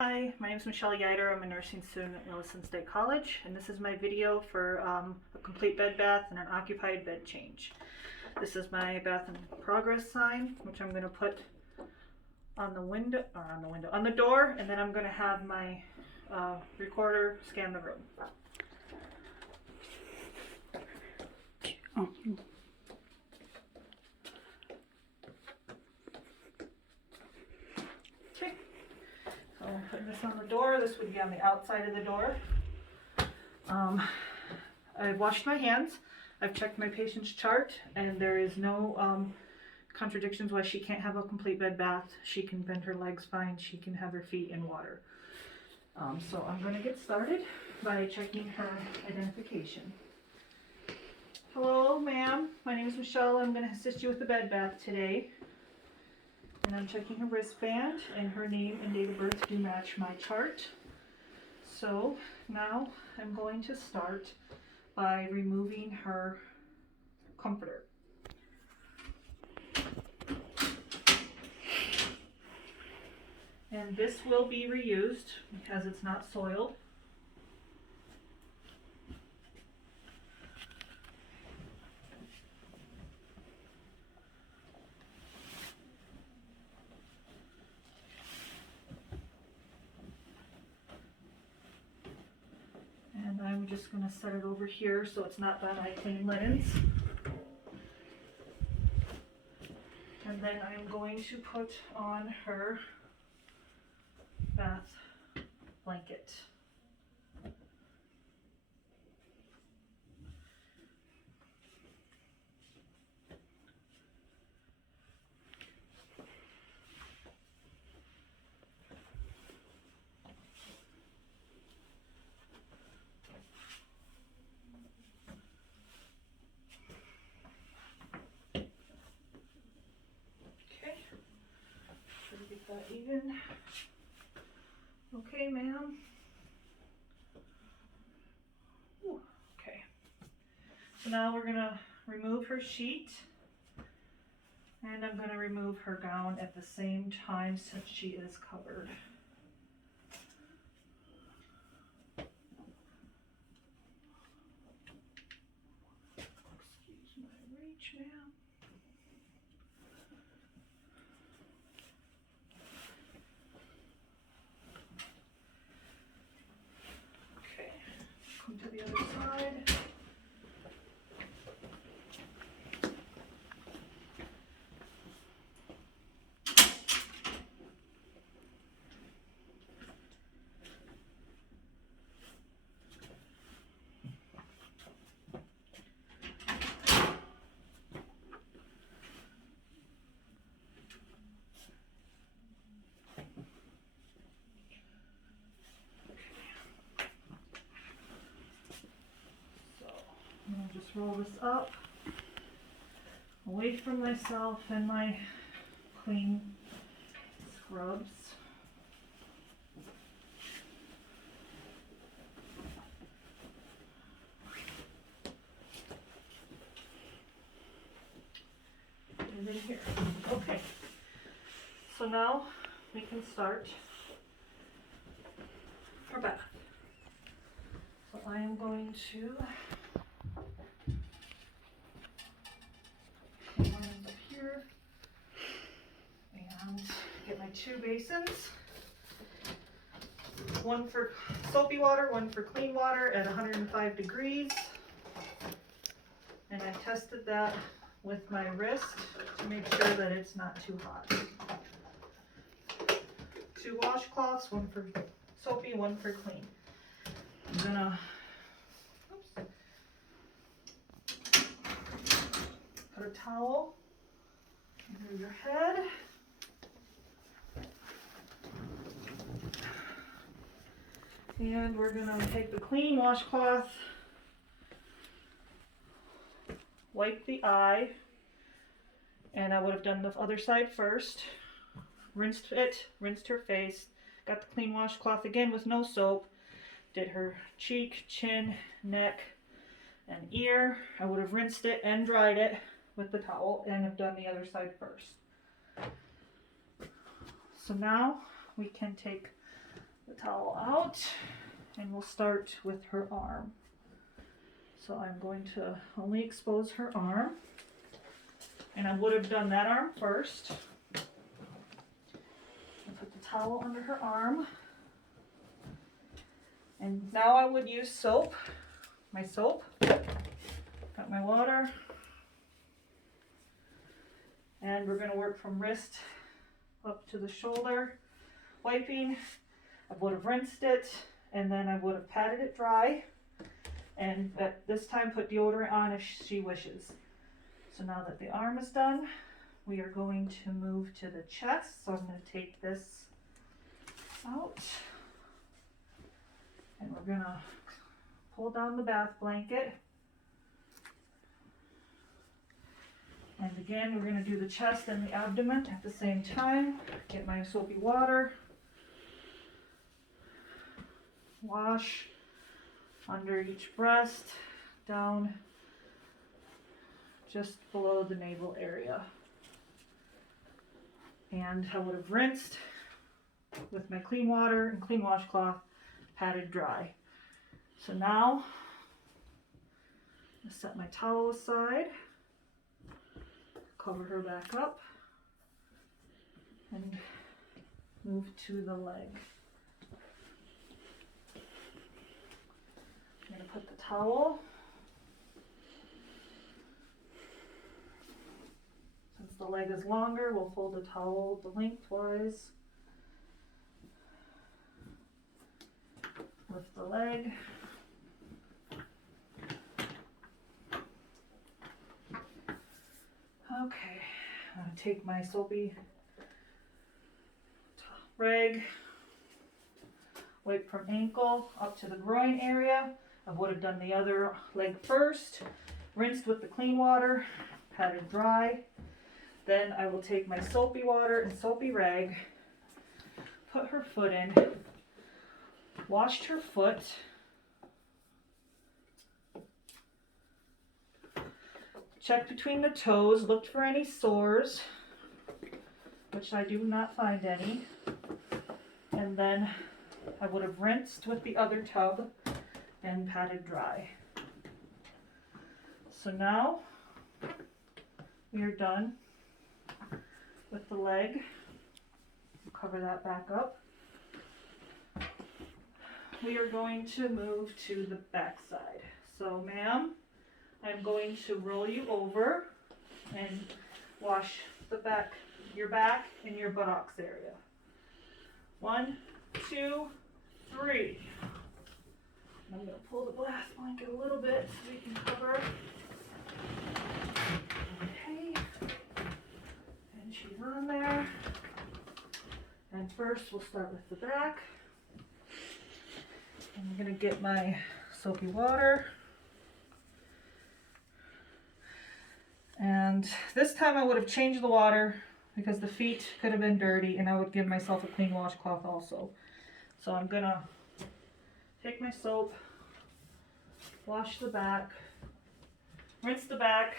Hi, my name is Michelle Yeiter. I'm a nursing student at Wilson State College, and this is my video for a complete bed bath and an occupied bed change. This is my bath in progress sign, which I'm going to put on the window, on the door, and then I'm going to have my recorder scan the room. Okay. So I'm putting this on the door. This would be on the outside of the door. I've washed my hands. I've checked my patient's chart, and there is no contradictions why she can't have a complete bed bath. She can bend her legs fine. She can have her feet in water. So I'm going to get started by checking her identification. Hello, ma'am. My name is Michelle. I'm going to assist you with the bed bath today. And I'm checking her wristband, and her name and date of birth do match my chart. So now I'm going to start by removing her comforter. And this will be reused because it's not soiled. And I'm just going to set it over here so it's not by my clean linens. And then I'm going to put on her bath blanket. Get that even. Okay, ma'am. Okay. So now we're gonna remove her sheet, and I'm gonna remove her gown at the same time since she is covered. Excuse my reach, ma'am. To the other side. I'll just roll this up away from myself and my clean scrubs. And in here. Okay. So now we can start our bath. So I am going to up here and get my two basins, one for soapy water, one for clean water at 105 degrees, and I tested that with my wrist to make sure that it's not too hot. Two washcloths, one for soapy, one for clean. I'm gonna put a towel under your head. And we're gonna take the clean washcloth, wipe the eye, and I would have done the other side first. Rinsed it, rinsed her face, got the clean washcloth again with no soap, did her cheek, chin, neck, and ear. I would have rinsed it and dried it with the towel and have done the other side first. So now we can take out, and we'll start with her arm. So I'm going to only expose her arm, and I would have done that arm first. I'll put the towel under her arm, and now I would use soap, my soap. Got my water, and we're going to work from wrist up to the shoulder, wiping. I would have rinsed it, and then I would have patted it dry, and at this time put deodorant on if she wishes. So now that the arm is done, we are going to move to the chest. So I'm going to take this out, and we're going to pull down the bath blanket. And again, we're going to do the chest and the abdomen at the same time. Get my soapy water. Wash under each breast, down just below the navel area. And I would have rinsed with my clean water and clean washcloth, patted dry. So now, I set my towel aside, cover her back up, and move to the leg. I'm going to put the towel, since the leg is longer, we'll fold the towel the lengthwise. Lift the leg. Okay, I'm going to take my soapy rag, wipe from ankle up to the groin area. I would have done the other leg first, rinsed with the clean water, patted dry. Then I will take my soapy water and soapy rag, put her foot in, washed her foot, checked between the toes, looked for any sores, which I do not find any. And then I would have rinsed with the other tub and patted dry. So now we are done with the leg. Cover that back up. We are going to move to the back side. So ma'am, I'm going to roll you over and wash the back, your back and your buttocks area. 1, 2, 3. I'm going to pull the glass blanket a little bit so we can cover. Okay. And she's on there. And first we'll start with the back. I'm going to get my soapy water. And this time I would have changed the water because the feet could have been dirty, and I would give myself a clean washcloth also. So I'm going to take my soap, wash the back, rinse the back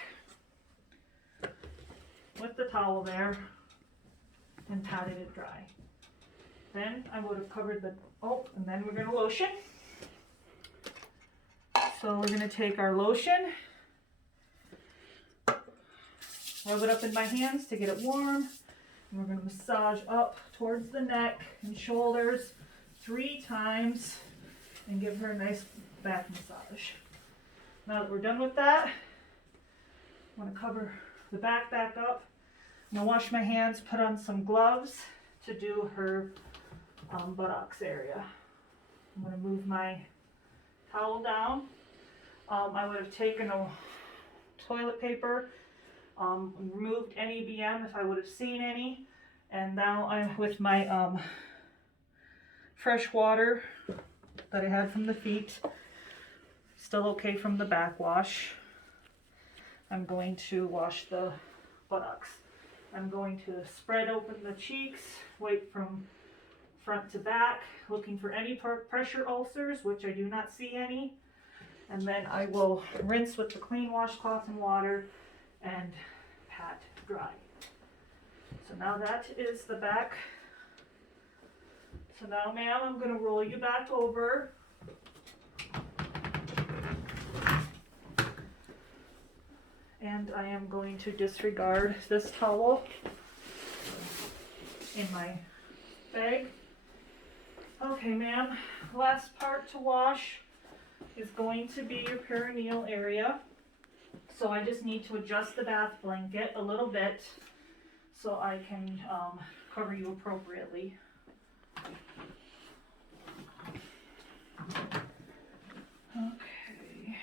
with the towel there, and patted it dry. Then I would have covered the, and then we're going to lotion. So we're going to take our lotion, rub it up in my hands to get it warm, and we're going to massage up towards the neck and shoulders 3 times and give her a nice back massage. Now that we're done with that, I'm going to cover the back up. I'm going to wash my hands, put on some gloves to do her buttocks area. I'm going to move my towel down. I would have taken a toilet paper, removed any BM if I would have seen any, and now I'm with my fresh water that I had from the feet, still okay from the backwash. I'm going to wash the buttocks. I'm going to spread open the cheeks, wipe from front to back, looking for any pressure ulcers, which I do not see any. And then I will rinse with the clean washcloth and water and pat dry. So now that is the back So now, ma'am, I'm going to roll you back over. And I am going to disregard this towel in my bag. Okay, ma'am, last part to wash is going to be your perineal area. So I just need to adjust the bath blanket a little bit so I can cover you appropriately. Okay.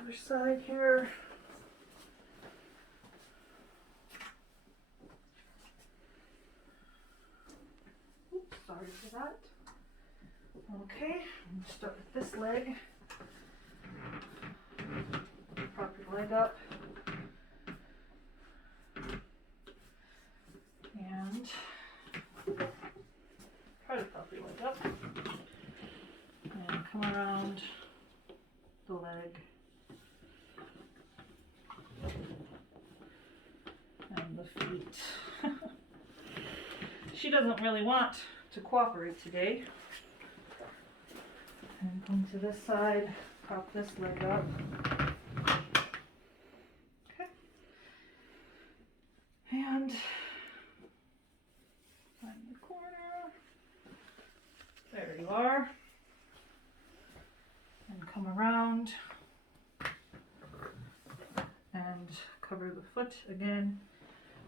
Other side here. Oops, sorry for that. Okay, I'm going to start with this leg. Prop your leg up. And try to prop your leg up. And come around the leg. And the feet. She doesn't really want to cooperate today. And come to this side, prop this leg up. Okay. And find the corner. There you are. And come around. And cover the foot again.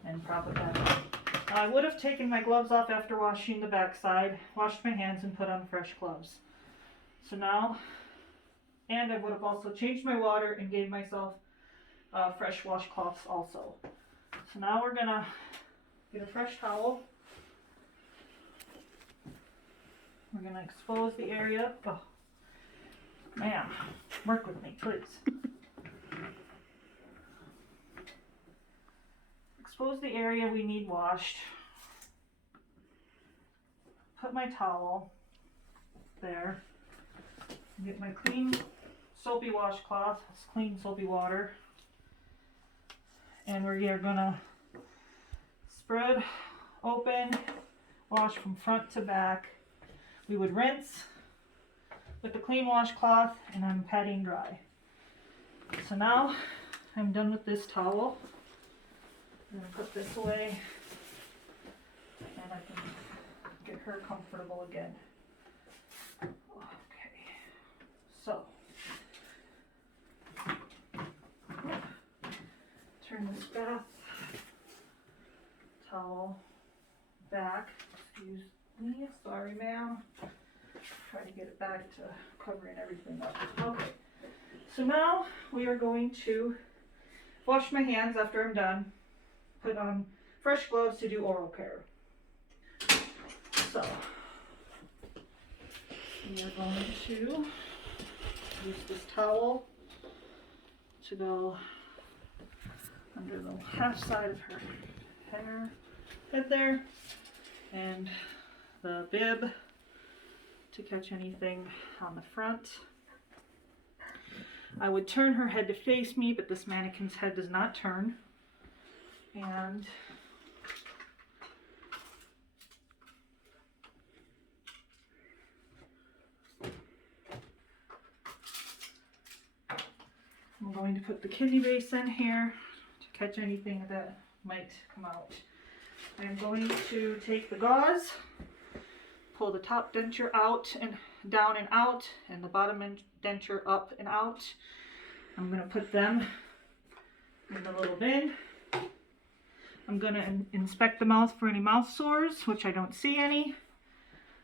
And prop it back up. I would have taken my gloves off after washing the backside, washed my hands, and put on fresh gloves. So now, and I would have also changed my water and gave myself fresh washcloths also. So now we're gonna get a fresh towel. We're gonna expose the area. Oh, man, work with me, please. Expose the area we need washed. Put my towel there. Get my clean soapy washcloth, it's clean soapy water. And we're gonna spread open, wash from front to back. We would rinse with the clean washcloth and I'm patting dry. So now I'm done with this towel. I'm gonna put this away and I can get her comfortable again. Okay, so turn this bath towel back. Excuse me, sorry ma'am. Try to get it back to covering everything up. Okay, so now we are going to wash my hands after I'm done. Put on fresh gloves to do oral care. So we are going to use this towel to go under the half side of her head there, and the bib to catch anything on the front. I would turn her head to face me, but this mannequin's head does not turn. And I'm going to put the kidney basin here to catch anything that might come out. I'm going to take the gauze, pull the top denture out and down and out, and the bottom denture up and out. I'm going to put them in the little bin. I'm going to inspect the mouth for any mouth sores, which I don't see any.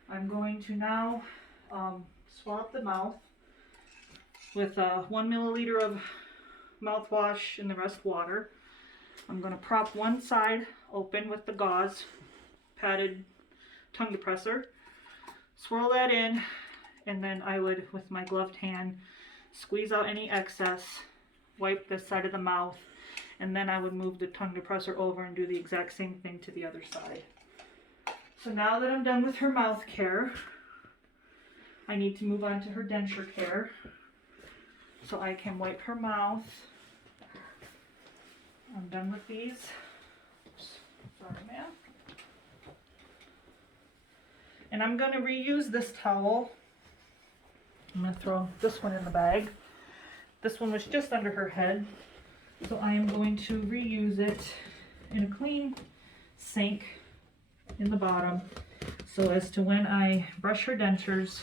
I'm going to now swab the mouth with 1 milliliter of mouthwash and the rest water. I'm going to prop one side open with the gauze padded tongue depressor, swirl that in, and then I would, with my gloved hand, squeeze out any excess, wipe this side of the mouth, and then I would move the tongue depressor over and do the exact same thing to the other side. So now that I'm done with her mouth care, I need to move on to her denture care. So I can wipe her mouth. I'm done with these. Oops, sorry, ma'am. And I'm going to reuse this towel. I'm going to throw this one in the bag. This one was just under her head. So I am going to reuse it in a clean sink in the bottom. So as to when I brush her dentures,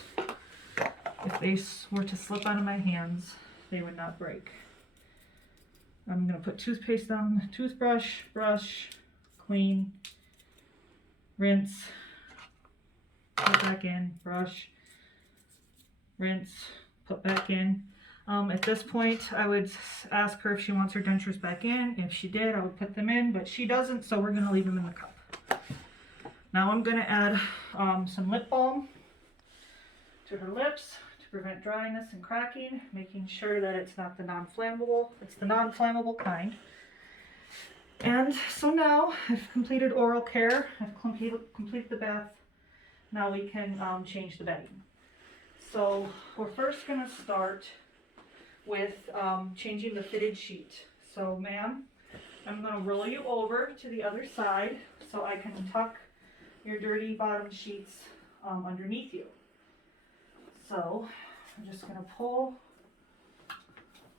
if they were to slip out of my hands, they would not break. I'm going to put toothpaste on the toothbrush, brush, clean, rinse, put back in, brush, rinse, put back in. At this point, I would ask her if she wants her dentures back in. If she did, I would put them in, but she doesn't, so we're going to leave them in the cup. Now I'm going to add some lip balm to her lips to prevent dryness and cracking, making sure that it's not the non-flammable. It's the non-flammable kind. And so now I've completed oral care. I've completed the bath. Now we can change the bedding. So we're first going to start with changing the fitted sheet. So ma'am, I'm going to roll you over to the other side so I can tuck your dirty bottom sheets underneath you. So I'm just going to pull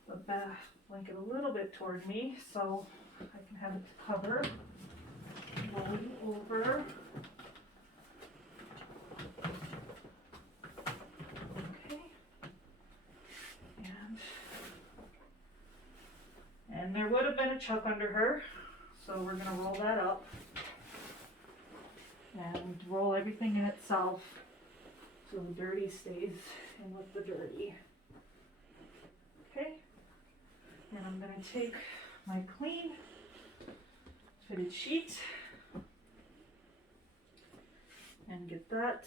the bath blanket a little bit toward me so I can have it to cover. Roll you over. Okay. And there would have been a chuck under her, so we're going to roll that up and roll everything in itself so the dirty stays in with the dirty. Okay, and I'm going to take my clean fitted sheet and get that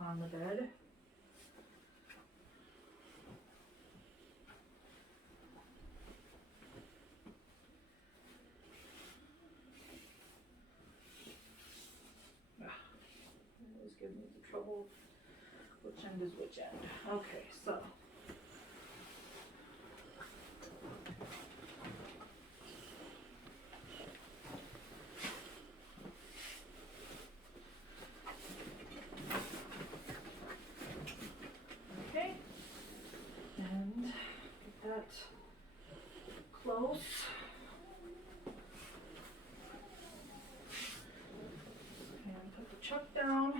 on the bed. Give me the trouble. Which end is which end? Okay, so. Okay, and get that close. And put the chuck down.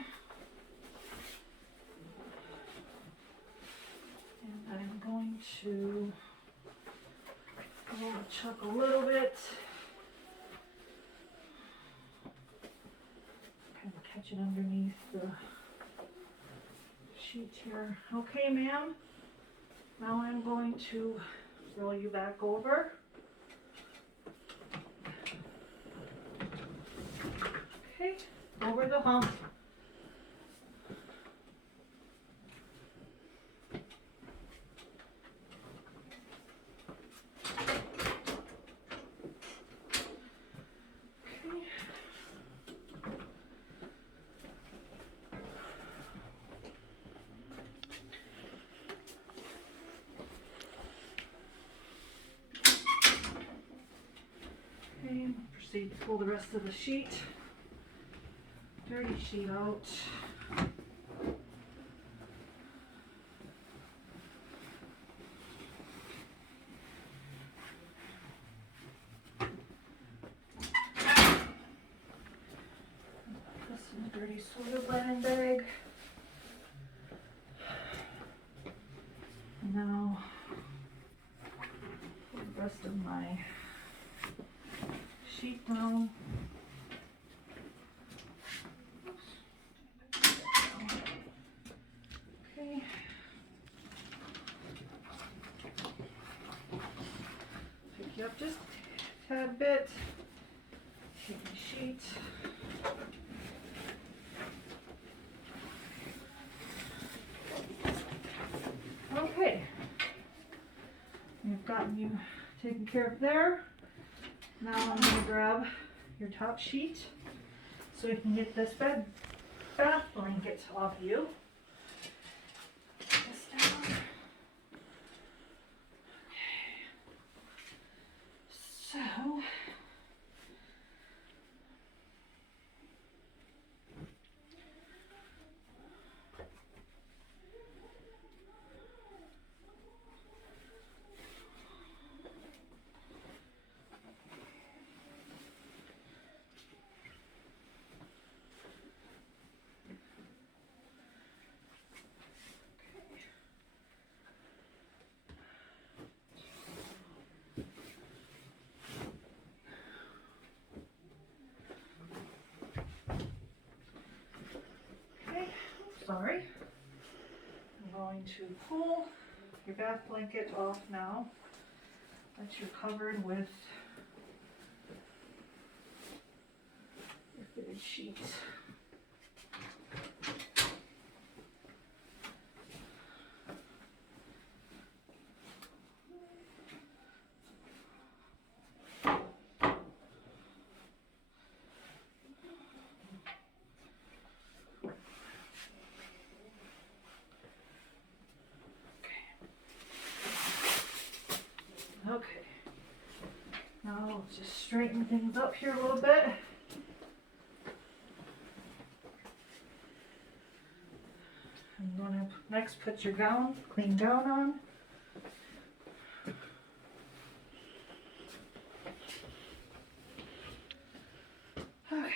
To roll the chuck a little bit, kind of catch it underneath the sheet here. Okay, ma'am, now I'm going to roll you back over. Okay, over the hump. Proceed to pull the rest of the sheet, dirty sheet out. This in the dirty soda blending bag. And now put the rest of my sheet down. Okay. Pick you up just a tad bit. Take my sheet. Okay. We've gotten you taken care of there. Now I'm going to grab your top sheet so we can get this bath blanket off you. Put this down. Okay. So sorry. I'm going to pull your bath blanket off now that you're covered with your fitted sheets. Okay, now we'll just straighten things up here a little bit. I'm going to next put your gown, clean gown on. Okay,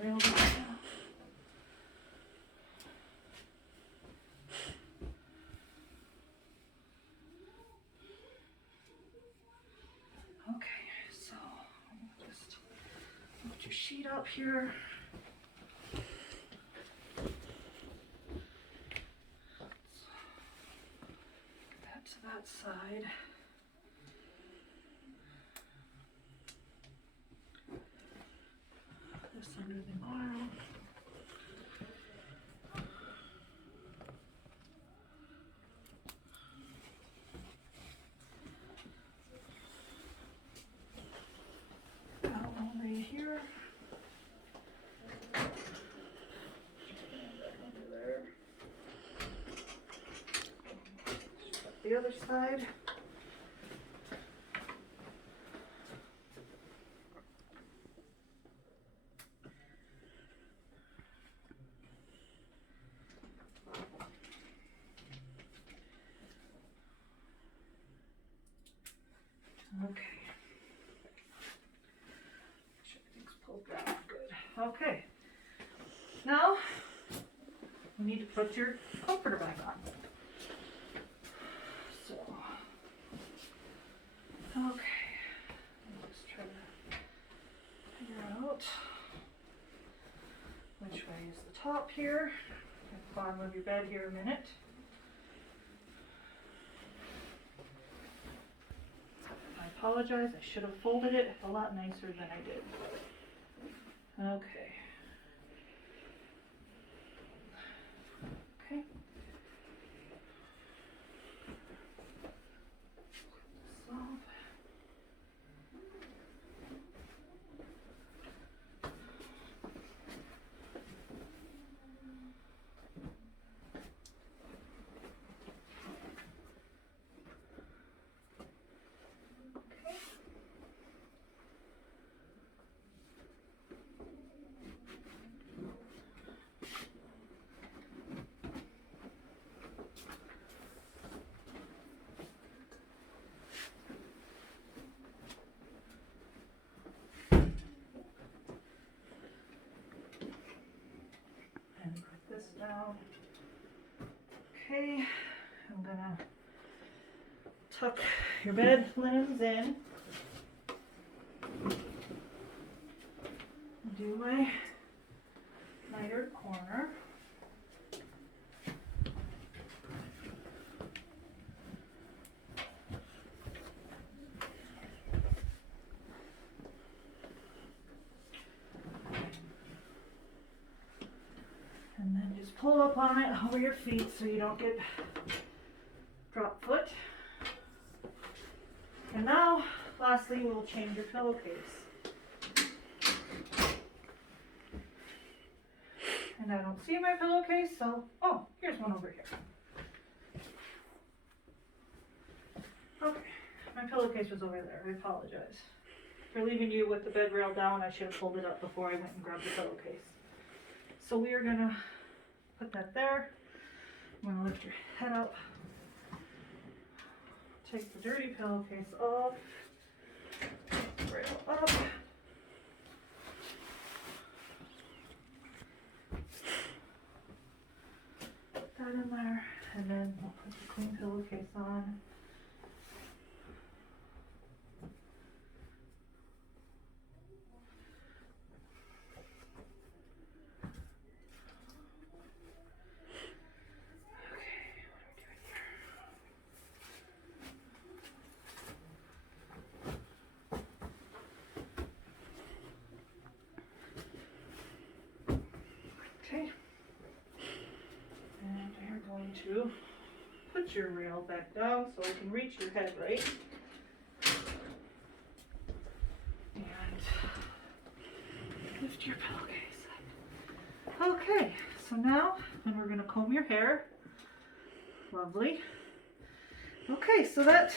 real good. So just put your sheet up here. That to that side. This under the arm. Right here. There. The other side. Okay. Okay, now we need to put your comforter back on. So, okay, let's try to figure out which way is the top here. At the bottom of your bed here a minute. I apologize, I should have folded it a lot nicer than I did. Okay. Okay. Put this off. This down. Okay, I'm gonna tuck your bed linens in. Do my mitered corner. And then just pull up on it over your feet so you don't get drop foot. And now, lastly, we'll change your pillowcase. And I don't see my pillowcase, so, oh, here's one over here. Okay, my pillowcase was over there. I apologize for leaving you with the bed rail down. I should have pulled it up before I went and grabbed the pillowcase. So we are gonna put that there. I'm gonna lift your head up. Take the dirty pillowcase off. Take the rail up. Put that in there, and then we'll put the clean pillowcase on. Okay, and you're going to put your rail back down so you can reach your head right. And lift your pillowcase. Okay, so now then we're going to comb your hair. Lovely. Okay, so that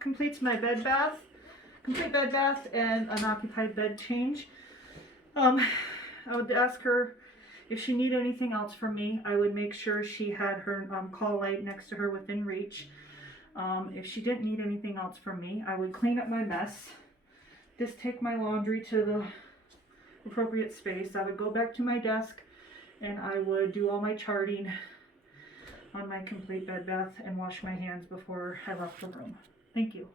completes my bed bath. Complete bed bath and an occupied bed change. I would ask her if she needed anything else from me. I would make sure she had her call light next to her within reach. If she didn't need anything else from me, I would clean up my mess. Just take my laundry to the appropriate space. I would go back to my desk and I would do all my charting on my complete bed bath and wash my hands before I left the room. Thank you.